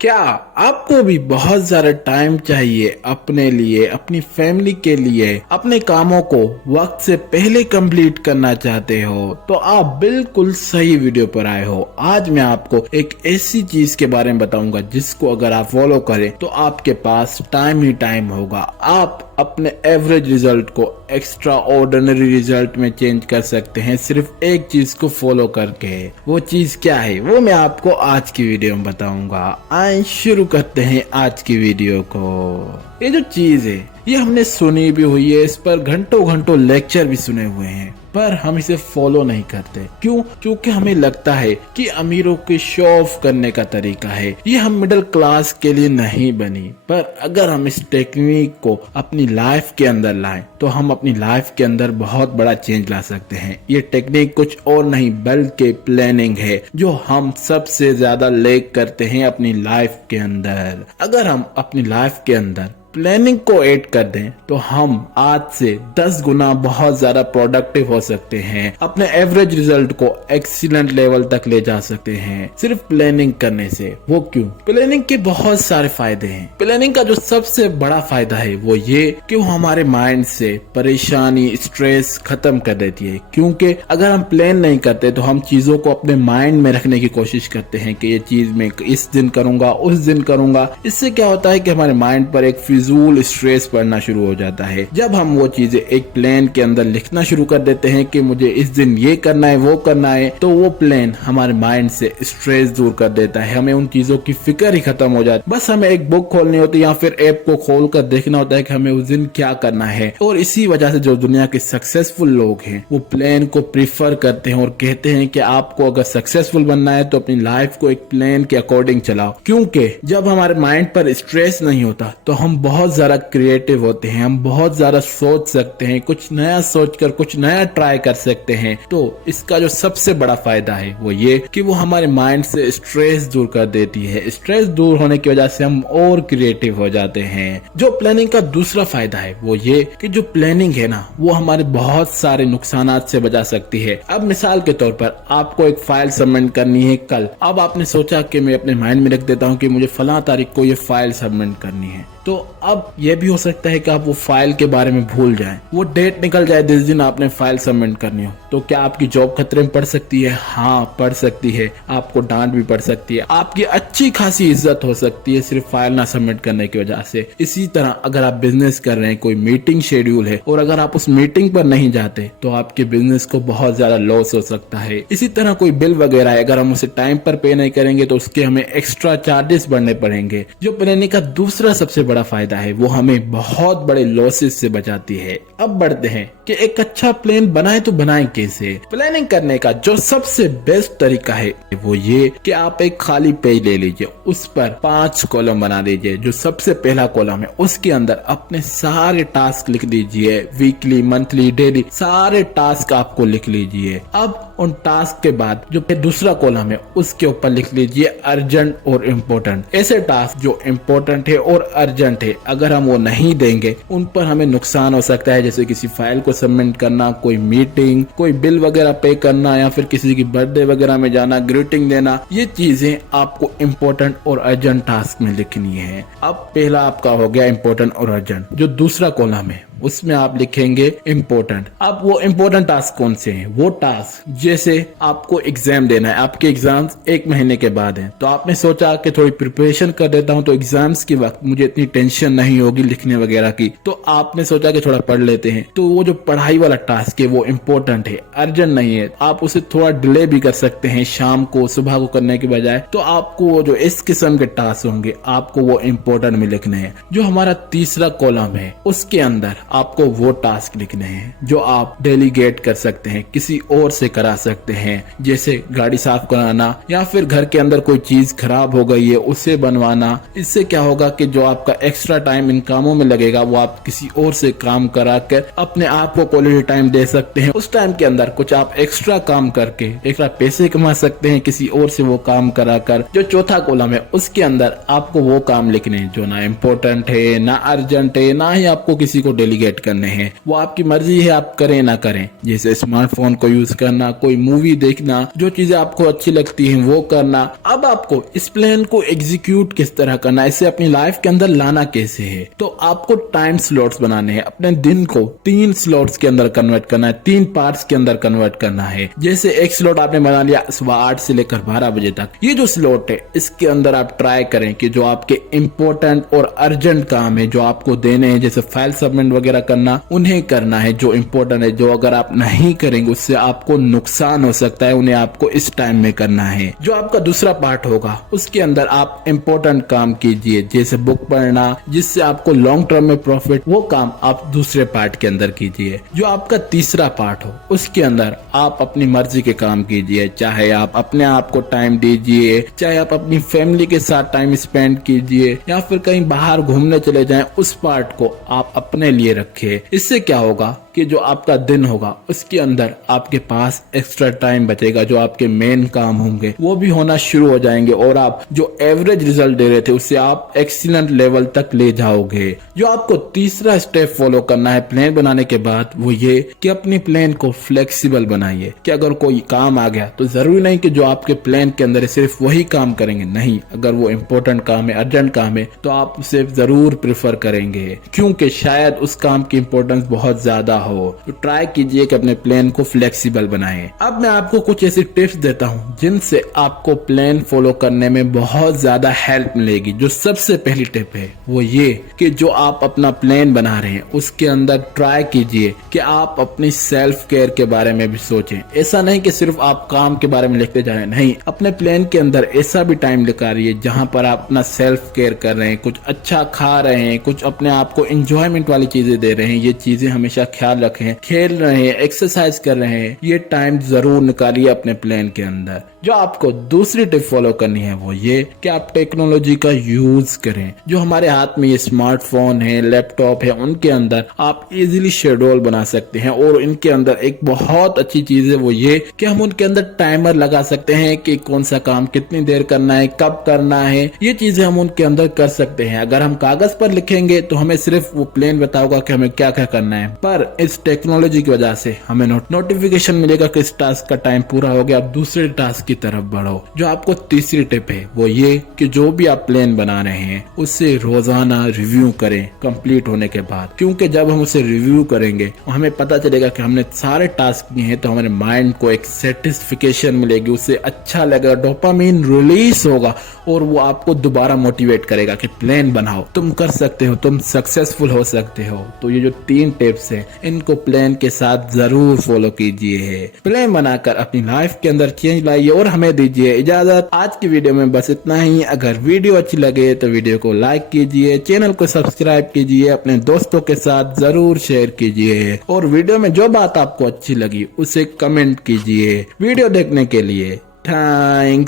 क्या आपको भी बहुत ज्यादा टाइम चाहिए अपने लिए, अपनी फैमिली के लिए, अपने कामों को वक्त से पहले कंप्लीट करना चाहते हो? तो आप बिल्कुल सही वीडियो पर आए हो। आज मैं आपको एक ऐसी चीज के बारे में बताऊंगा जिसको अगर आप फॉलो करें तो आपके पास टाइम ही टाइम होगा। आप अपने एवरेज रिजल्ट को एक्स्ट्रा ऑर्डिनरी रिजल्ट में चेंज कर सकते हैं सिर्फ एक चीज को फॉलो करके। वो चीज क्या है वो मैं आपको आज की वीडियो में बताऊंगा। आइए शुरू करते हैं आज की वीडियो को। ये जो चीज है ये हमने सुनी भी हुई है, इस पर घंटों घंटों लेक्चर भी सुने हुए हैं, पर हम इसे फॉलो नहीं करते। क्यों? क्योंकि हमें लगता है कि अमीरों के शो ऑफ करने का तरीका है, ये हम मिडिल क्लास के लिए नहीं बनी। पर अगर हम इस टेक्निक को अपनी लाइफ के अंदर लाएं तो हम अपनी लाइफ के अंदर बहुत बड़ा चेंज ला सकते हैं। ये टेक्निक कुछ और नहीं बल्कि प्लानिंग है जो हम सबसे ज्यादा लैक करते हैं अपनी लाइफ के अंदर। अगर हम अपनी लाइफ के अंदर प्लानिंग को ऐड कर दें तो हम आज से 10 गुना बहुत ज्यादा प्रोडक्टिव हो सकते हैं, अपने एवरेज रिजल्ट को एक्सीलेंट लेवल तक ले जा सकते हैं सिर्फ प्लानिंग करने से। वो क्यों? प्लानिंग के बहुत सारे फायदे हैं। प्लानिंग का जो सबसे बड़ा फायदा है वो ये कि वो हमारे माइंड से परेशानी, स्ट्रेस खत्म कर देती है। क्योंकि अगर हम प्लान नहीं करते तो हम चीजों को अपने माइंड में रखने की कोशिश करते हैं कि ये चीज मैं इस दिन करूंगा, उस दिन करूंगा। इससे क्या होता है कि हमारे माइंड पर एक फिजूल स्ट्रेस पड़ना शुरू हो जाता है। जब हम वो चीजें एक प्लान के अंदर लिखना शुरू कर देते हैं कि मुझे इस दिन ये करना है, वो करना है, तो वो प्लान हमारे माइंड से स्ट्रेस दूर कर देता है। हमें उन चीजों की फिक्र ही खत्म हो जाती है। बस हमें एक बुक खोलनी होती है या फिर ऐप को खोल कर देखना होता है कि हमें उस दिन क्या करना है। और इसी वजह से जो दुनिया के सक्सेसफुल लोग हैं वो प्लान को प्रीफर करते हैं और कहते हैं कि आपको अगर सक्सेसफुल बनना है तो अपनी लाइफ को एक प्लान के अकॉर्डिंग चलाओ। क्योंकि जब हमारे माइंड पर स्ट्रेस नहीं होता तो हम बहुत ज्यादा क्रिएटिव होते हैं, हम बहुत ज्यादा सोच सकते हैं, कुछ नया सोचकर कुछ नया ट्राई कर सकते हैं। तो इसका जो सबसे बड़ा फायदा है वो ये कि वो हमारे माइंड से स्ट्रेस दूर कर देती है। स्ट्रेस दूर होने की वजह से हम और क्रिएटिव हो जाते हैं। जो प्लानिंग का दूसरा फायदा है वो ये कि जो प्लानिंग है ना वो हमारे बहुत सारे नुकसान से बचा सकती है। अब मिसाल के तौर पर आपको एक फाइल सबमिट करनी है कल। अब आपने सोचा कि मैं अपने माइंड में रख देता हूँ कि मुझे फला तारीख को ये फाइल सबमिट करनी है। तो अब यह भी हो सकता है कि आप वो फाइल के बारे में भूल जाएं, वो डेट निकल जाए जिस दिन आपने फाइल सबमिट करनी हो। तो क्या आपकी जॉब खतरे में पड़ सकती है? हाँ, पड़ सकती है। आपको डांट भी पड़ सकती है, आपकी अच्छी खासी इज्जत हो सकती है सिर्फ फाइल ना सबमिट करने की वजह से। इसी तरह अगर आप बिजनेस कर रहे हैं, कोई मीटिंग शेड्यूल है और अगर आप उस मीटिंग पर नहीं जाते तो आपके बिजनेस को बहुत ज्यादा लॉस हो सकता है। इसी तरह कोई बिल वगैरह है, अगर हम उसे टाइम पर पे नहीं करेंगे तो उसके हमें एक्स्ट्रा चार्जेस भरने पड़ेंगे। जो प्लानिंग का दूसरा सबसे बड़ा फायदा है वो हमें बहुत बड़े लॉसेस से बचाती है। अब बढ़ते हैं कि एक अच्छा प्लान बनाए तो बनाए कैसे। प्लानिंग करने का जो सबसे बेस्ट तरीका है वो ये कि आप एक खाली पेज ले लीजिए, उस पर 5 कॉलम बना दीजिए। जो सबसे पहला कॉलम है उसके अंदर अपने सारे टास्क लिख दीजिए, वीकली, मंथली, डेली सारे टास्क आपको लिख लीजिए। अब उन टास्क के बाद जो दूसरा कॉलम है उसके ऊपर लिख लीजिए अर्जेंट और इम्पोर्टेंट। ऐसे टास्क जो इम्पोर्टेंट है और अर्जेंट है, अगर हम वो नहीं देंगे उन पर हमें नुकसान हो सकता है, जैसे किसी फाइल को सबमिट करना, कोई मीटिंग, कोई बिल वगैरह पे करना या फिर किसी की बर्थडे वगैरह में जाना, ग्रीटिंग देना। ये चीजें आपको इम्पोर्टेंट और अर्जेंट टास्क में लिखनी है। अब पहला आपका हो गया इम्पोर्टेंट और अर्जेंट। जो दूसरा कॉलम है उसमें आप लिखेंगे इम्पोर्टेंट। अब वो इम्पोर्टेंट टास्क कौन से हैं? वो टास्क जैसे आपको एग्जाम देना है, आपके एग्जाम्स 1 महीने के बाद हैं, तो आपने सोचा कि थोड़ी प्रिपरेशन कर देता हूं तो एग्जाम्स के वक्त मुझे इतनी टेंशन नहीं होगी लिखने वगैरह की। तो आपने सोचा कि थोड़ा पढ़ लेते हैं। तो वो जो पढ़ाई वाला टास्क है वो इम्पोर्टेंट है, अर्जेंट नहीं है। आप उसे थोड़ा डिले भी कर सकते हैं, शाम को, सुबह को करने के बजाय। तो आपको वो जो इस किस्म के टास्क होंगे आपको वो इम्पोर्टेंट में लिखने हैं। जो हमारा तीसरा कॉलम है उसके अंदर आपको वो टास्क लिखने हैं जो आप डेलीगेट कर सकते हैं, किसी और से करा सकते हैं। जैसे गाड़ी साफ कराना या फिर घर के अंदर कोई चीज खराब हो गई है उसे बनवाना। इससे क्या होगा कि जो आपका एक्स्ट्रा टाइम इन कामों में लगेगा वो आप किसी और से काम करा कर अपने आप को क्वालिटी टाइम दे सकते हैं। उस टाइम के अंदर कुछ आप एक्स्ट्रा काम करके एक्स्ट्रा पैसे कमा सकते हैं किसी और से वो काम करा कर। जो चौथा कॉलम है उसके अंदर आपको वो काम लिखने हैं जो ना इम्पोर्टेंट है, ना अर्जेंट है, ना ही आपको किसी को डेलीगेट डेलीगेट करने हैं। वो आपकी मर्जी है, आप करें ना करें। जैसे स्मार्टफोन को यूज करना, कोई मूवी देखना, जो चीजें आपको अच्छी लगती हैं वो करना। अब आपको इस प्लान को एग्जीक्यूट किस तरह करना है, इसे अपनी लाइफ के अंदर लाना कैसे है, तो आपको टाइम स्लॉट्स बनाने हैं। अपने दिन को 3 स्लॉट्स के अंदर कन्वर्ट करना है, 3 पार्ट्स के अंदर कन्वर्ट करना है। जैसे एक स्लॉट आपने बना लिया सुबह 8 से लेकर 12 बजे तक। ये जो स्लॉट है इसके अंदर आप ट्राई करें कि जो आपके इंपॉर्टेंट और अर्जेंट काम है जो आपको देने हैं, जैसे फाइल सबमिट वगैरह करना, उन्हें करना है। जो इंपॉर्टेंट है, जो अगर आप नहीं करेंगे उससे आपको नुकसान हो सकता है, उन्हें आपको इस टाइम में करना है। जो आपका दूसरा पार्ट होगा उसके अंदर आप इंपॉर्टेंट काम कीजिए, जैसे बुक पढ़ना, जिससे आपको लॉन्ग टर्म में प्रॉफिट, वो काम आप दूसरे पार्ट के अंदर कीजिए। जो आपका तीसरा पार्ट हो उसके अंदर आप अपनी मर्जी के काम कीजिए, चाहे आप अपने आप को टाइम दीजिए, चाहे आप अपनी फैमिली के साथ टाइम स्पेंड कीजिए, या फिर कहीं बाहर घूमने चले जाएं, उस पार्ट को आप अपने लिए रखिए। इससे क्या होगा कि जो आपका दिन होगा उसके अंदर आपके पास एक्स्ट्रा टाइम बचेगा, जो आपके मेन काम होंगे वो भी होना शुरू हो जाएंगे और आप जो एवरेज रिजल्ट दे रहे थे उससे आप एक्सीलेंट लेवल तक ले जाओगे। जो आपको तीसरा स्टेप फॉलो करना है प्लान बनाने के बाद वो ये कि अपनी प्लान को फ्लेक्सिबल बनाइए, कि अगर कोई काम आ गया तो जरूरी नहीं कि जो आपके प्लान के अंदर है सिर्फ वही काम करेंगे, नहीं, अगर वो इम्पोर्टेंट काम है, अर्जेंट काम है, तो आप उसे जरूर प्रेफर करेंगे, क्योंकि शायद उस काम की इंपॉर्टेंस बहुत ज्यादा हो। तो ट्राई कीजिए कि अपने प्लान को फ्लेक्सिबल बनाएं। अब मैं आपको कुछ ऐसी टिप्स देता हूं जिनसे आपको प्लान फॉलो करने में बहुत ज्यादा हेल्प मिलेगी। जो सबसे पहली टिप है वो ये कि जो आप अपना प्लान बना रहे हैं उसके अंदर ट्राई कीजिए कि आप अपनी सेल्फ केयर के बारे में भी सोचें। ऐसा नहीं कि सिर्फ आप काम के बारे में लिखते जा रहे हैं, नहीं, अपने प्लान के अंदर ऐसा भी टाइम निकालिए जहां पर आप अपना सेल्फ केयर कर रहे हैं, कुछ अच्छा खा रहे हैं, कुछ अपने आप को एंजॉयमेंट वाली चीजें दे रहे हैं। ये चीजें हमेशा ख्याल रखें, खेल रहे हैं, एक्सरसाइज कर रहे हैं, ये टाइम जरूर निकालिए अपने प्लान के अंदर। जो आपको दूसरी टिप फॉलो करनी है वो ये कि आप टेक्नोलॉजी का यूज करें। जो हमारे हाथ में ये स्मार्टफोन है, लैपटॉप है, उनके अंदर आप इजीली शेड्यूल बना सकते हैं और इनके अंदर एक बहुत अच्छी चीज है वो ये कि हम उनके अंदर टाइमर लगा सकते हैं कि कौन सा काम कितनी देर करना है, कब करना है। ये चीजें हम उनके अंदर कर सकते हैं। अगर हम कागज पर लिखेंगे तो हमें सिर्फ वो प्लान बताओगा कि हमें क्या क्या करना है, पर इस टेक्नोलॉजी की वजह से हमें नोटिफिकेशन मिलेगा कि इस टास्क का टाइम पूरा हो गया, अब दूसरे टास्क की तरफ बढ़ो। जो आपको तीसरी टिप है वो ये कि जो भी आप प्लान बना रहे हैं उससे रोजाना रिव्यू करें कंप्लीट होने के बाद, क्योंकि जब हम उसे रिव्यू करेंगे हमें पता चलेगा कि हमने सारे टास्क किए हैं, तो हमारे माइंड को एक सेटिस्फिकेशन मिलेगी, उससे अच्छा लगेगा, डोपामिन रिलीज होगा और वो आपको दोबारा मोटिवेट करेगा कि प्लान बनाओ, तुम कर सकते हो, तुम सक्सेसफुल हो सकते हो। तो ये जो 3 टिप्स हैं इनको प्लान के साथ जरूर फॉलो कीजिए। प्लान बनाकर अपनी लाइफ के अंदर चेंज लाइए और हमें दीजिए इजाजत। आज की वीडियो में बस इतना ही। अगर वीडियो अच्छी लगे तो वीडियो को लाइक कीजिए, चैनल को सब्सक्राइब कीजिए, अपने दोस्तों के साथ जरूर शेयर कीजिए और वीडियो में जो बात आपको अच्छी लगी उसे कमेंट कीजिए। वीडियो देखने के लिए थैंक्स।